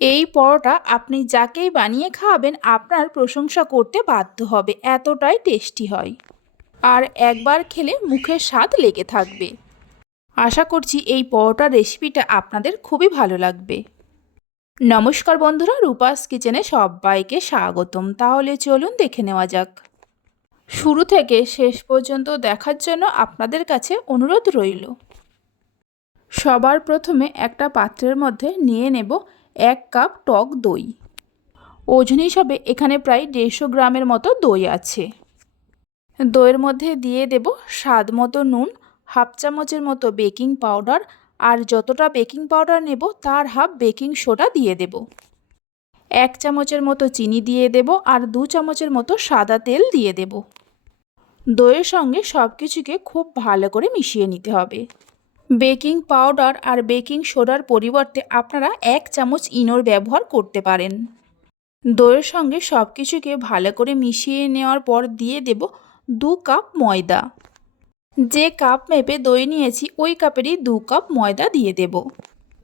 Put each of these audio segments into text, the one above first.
এই পরোটা আপনি যাকেই বানিয়ে খাওয়াবেন আপনার প্রশংসা করতে বাধ্য হবে, এতটাই টেস্টি হয়। আর একবার খেলে মুখের স্বাদ লেগে থাকবে। আশা করছি এই পরোটার রেসিপিটা আপনাদের খুবই ভালো লাগবে। নমস্কার বন্ধুরা, রূপাস কিচেনে সবাইকে স্বাগতম। তাহলে চলুন দেখে নেওয়া যাক। শুরু থেকে শেষ পর্যন্ত দেখার জন্য আপনাদের কাছে অনুরোধ রইল। সবার প্রথমে একটা পাত্রের মধ্যে নিয়ে নেব এক কাপ টক দই। ওজন হিসাবে এখানে প্রায় দেড়শো গ্রামের মতো দই আছে। দইয়ের মধ্যে দিয়ে দেব স্বাদ মতো নুন, হাফ চামচের মতো বেকিং পাউডার আর যতটা বেকিং পাউডার নেব তার হাফ বেকিং সোডা দিয়ে দেব। এক চামচের মতো চিনি দিয়ে দেব আর দু চামচের মতো সাদা তেল দিয়ে দেব। দইয়ের সঙ্গে সব কিছুকে খুব ভালো করে মিশিয়ে নিতে হবে। বেকিং পাউডার আর বেকিং সোডার পরিবর্তে আপনারা এক চামচ ইনোর ব্যবহার করতে পারেন। দইয়ের সঙ্গে সব কিছুকে ভালো করে মিশিয়ে নেওয়ার পর দিয়ে দেব দু কাপ ময়দা। যে কাপ মেপে দই নিয়েছি, ওই কাপেরই দু কাপ ময়দা দিয়ে দেব।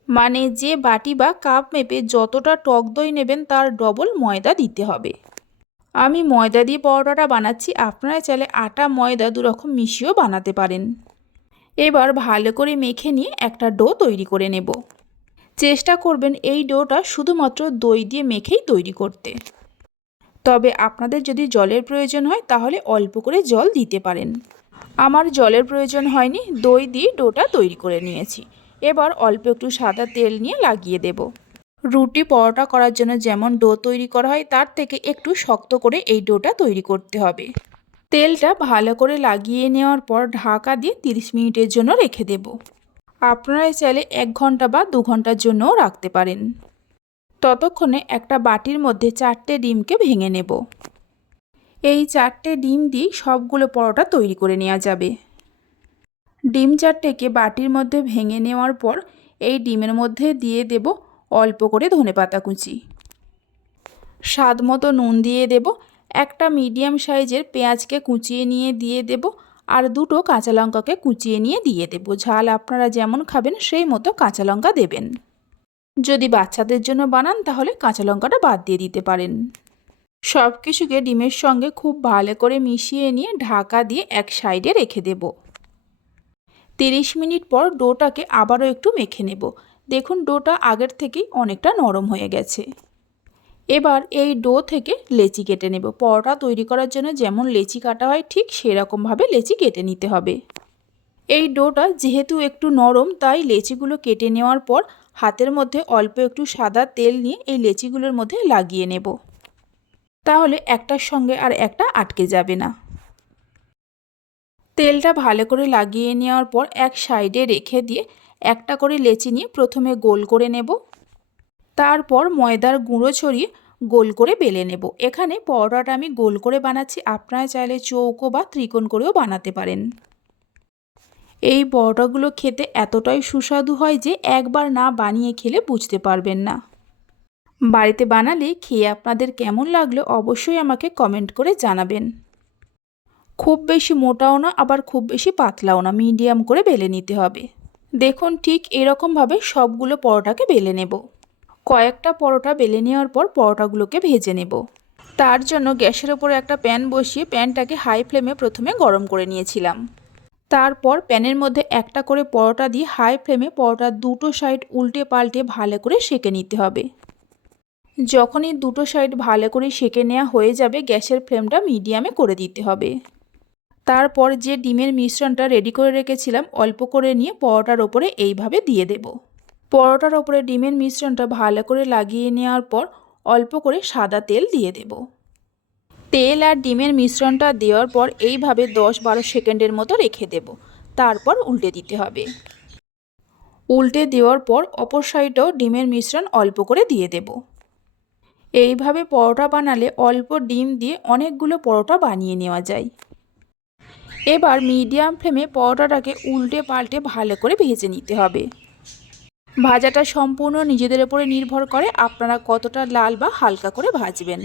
মানে যে বাটি বা কাপ মেপে যতটা টক দই নেবেন, তার ডবল ময়দা দিতে হবে। আমি ময়দা দিয়ে পরোটাটা বানাচ্ছি, আপনারা চাইলে আটা, ময়দা দুরকম মিশিয়েও বানাতে পারেন। এবার ভালো করে মেখে নিয়ে একটা ডো তৈরি করে নেব। চেষ্টা করবেন এই ডোটা শুধুমাত্র দই দিয়ে মেখেই তৈরি করতে। তবে আপনাদের যদি জলের প্রয়োজন হয়, তাহলে অল্প করে জল দিতে পারেন। আমার জলের প্রয়োজন হয়নি, দই দিয়ে ডোটা তৈরি করে নিয়েছি। এবার অল্প একটু সাদা তেল নিয়ে লাগিয়ে দেব। রুটি পরোটা করার জন্য যেমন ডো তৈরি করা হয়, তার থেকে একটু শক্ত করে এই ডোটা তৈরি করতে হবে। তেলটা ভালো করে লাগিয়ে নেওয়ার পর ঢাকা দিয়ে 30 মিনিটের জন্য রেখে দেব। আপনারা চাইলে এক ঘণ্টা বা দু ঘণ্টার জন্যও রাখতে পারেন। ততক্ষণে একটা বাটির মধ্যে চারটে ডিমকে ভেঙে নেব। এই চারটে ডিম দিয়ে সবগুলো পরোটা তৈরি করে নেওয়া যাবে। ডিম চারটেকে বাটির মধ্যে ভেঙে নেওয়ার পর এই ডিমের মধ্যে দিয়ে দেব অল্প করে ধনেপাতা কুচি। স্বাদ মতো নুন দিয়ে দেব একটা মিডিয়াম সাইজের পেঁয়াজকে কুচিয়ে নিয়ে দিয়ে দেব আর দুটো কাঁচা লঙ্কাকে কুচিয়ে নিয়ে দিয়ে দেব। ঝাল আপনারা যেমন খাবেন সেই মতো কাঁচা লঙ্কা দেবেন। যদি বাচ্চাদের জন্য বানান তাহলে কাঁচা লঙ্কাটা বাদ দিয়ে দিতে পারেন। সব কিছুকে ডিমের সঙ্গে খুব ভালো করে মিশিয়ে নিয়ে ঢাকা দিয়ে এক সাইডে রেখে দেব। তিরিশ মিনিট পর ডোটাকে আবারও একটু মেখে নেব। দেখুন ডোটা আগের থেকেই অনেকটা নরম হয়ে গেছে। এবার এই ডো থেকে লেচি কেটে নেব। পরোটা তৈরি করার জন্য যেমন লেচি কাটা হয়, ঠিক সেরকমভাবে লেচি কেটে নিতে হবে। এই ডোটা যেহেতু একটু নরম, তাই লেচিগুলো কেটে নেওয়ার পর হাতের মধ্যে অল্প একটু সাদা তেল নিয়ে এই লেচিগুলোর মধ্যে লাগিয়ে নেব। তাহলে একটার সঙ্গে আর একটা আটকে যাবে না। তেলটা ভালো করে লাগিয়ে নেওয়ার পর এক সাইডে রেখে দিয়ে একটা করে লেচি নিয়ে প্রথমে গোল করে নেব। তারপর ময়দার গুঁড়ো ছড়িয়ে গোল করে বেলে নেব। এখানে পরোটাটা আমি গোল করে বানাচ্ছি, আপনারা চাইলে চৌকো বা ত্রিকোণ করেও বানাতে পারেন। এই পরোটাগুলো খেতে এতটাই সুস্বাদু হয় যে একবার না বানিয়ে খেলে বুঝতে পারবেন না। বাড়িতে বানালে খেয়ে আপনাদের কেমন লাগল অবশ্যই আমাকে কমেন্ট করে জানাবেন। খুব বেশি মোটাও না, আবার খুব বেশি পাতলাও না, মিডিয়াম করে বেলে নিতে হবে। দেখুন ঠিক এরকমভাবে সবগুলো পরোটাকে বেলে নেব। কয়েকটা পরোটা বেলে নেওয়ার পর পরোটাগুলোকে ভেজে নেব। তার জন্য গ্যাসের ওপরে একটা প্যান বসিয়ে প্যানটাকে হাই ফ্লেমে প্রথমে গরম করে নিয়েছিলাম। তারপর প্যানের মধ্যে একটা করে পরোটা দিয়ে হাই ফ্লেমে পরোটার দুটো সাইড উল্টে পাল্টে ভালো করে সেঁকে নিতে হবে। যখনই দুটো সাইড ভালো করে সেঁকে নেওয়া হয়ে যাবে, গ্যাসের ফ্লেমটা মিডিয়ামে করে দিতে হবে। তারপর যে ডিমের মিশ্রণটা রেডি করে রেখেছিলাম, অল্প করে নিয়ে পরোটার ওপরে এইভাবে দিয়ে দেব। পরোটার ওপরে ডিমের মিশ্রণটা ভালো করে লাগিয়ে নেওয়ার পর অল্প করে সাদা তেল দিয়ে দেব। তেল আর ডিমের মিশ্রণটা দেওয়ার পর এইভাবে দশ বারো সেকেন্ডের মতো রেখে দেব। তারপর উল্টে দিতে হবে। উল্টে দেওয়ার পর অপর সাইডেও ডিমের মিশ্রণ অল্প করে দিয়ে দেব। এইভাবে পরোটা বানালে অল্প ডিম দিয়ে অনেকগুলো পরোটা বানিয়ে নেওয়া যায়। এবার মিডিয়াম ফ্লেমে পরোটাটাকে উল্টে পাল্টে ভালো করে ভেজে নিতে হবে। ভাজাটা সম্পূর্ণ নিজেদের উপরে নির্ভর করে আপনারা কতটা লাল বা হালকা করে ভাজবেন।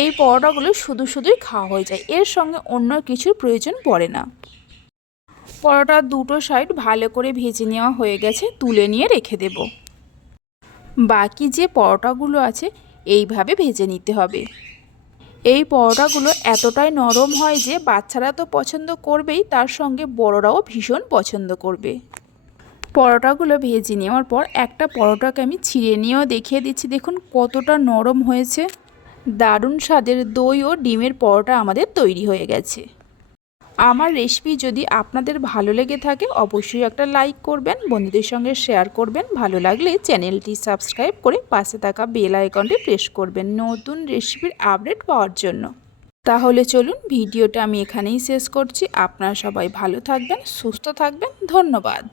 এই পরোটাগুলো শুধু শুধুই খাওয়া হয়ে যায়, এর সঙ্গে অন্য কিছুর প্রয়োজন পড়ে না। পরোটার দুটো সাইড ভালো করে ভেজে নেওয়া হয়ে গেছে, তুলে নিয়ে রেখে দেব। বাকি যে পরোটাগুলো আছে, এইভাবে ভেজে নিতে হবে। এই পরোটাগুলো এতটাই নরম হয় যে, বাচ্চারা তো পছন্দ করবেই, তার সঙ্গে বড়রাও ভীষণ পছন্দ করবে। পরোটাগুলো ভেজে নেওয়ার পর একটা পরোটাকে আমি ছিঁড়ে নিয়েও দেখিয়ে দিচ্ছি। দেখুন কতটা নরম হয়েছে। দারুণ স্বাদের দই ও ডিমের পরোটা আমাদের তৈরি হয়ে গেছে। আমার রেসিপি যদি আপনাদের ভালো লেগে থাকে, অবশ্যই একটা লাইক করবেন, বন্ধুদের সঙ্গে শেয়ার করবেন। ভালো লাগলে চ্যানেলটি সাবস্ক্রাইব করে পাশে থাকা বেল আইকনটি প্রেস করবেন নতুন রেসিপির আপডেট পাওয়ার জন্য। তাহলে চলুন ভিডিওটা আমি এখানেই শেষ করছি। আপনারা সবাই ভালো থাকবেন, সুস্থ থাকবেন। ধন্যবাদ।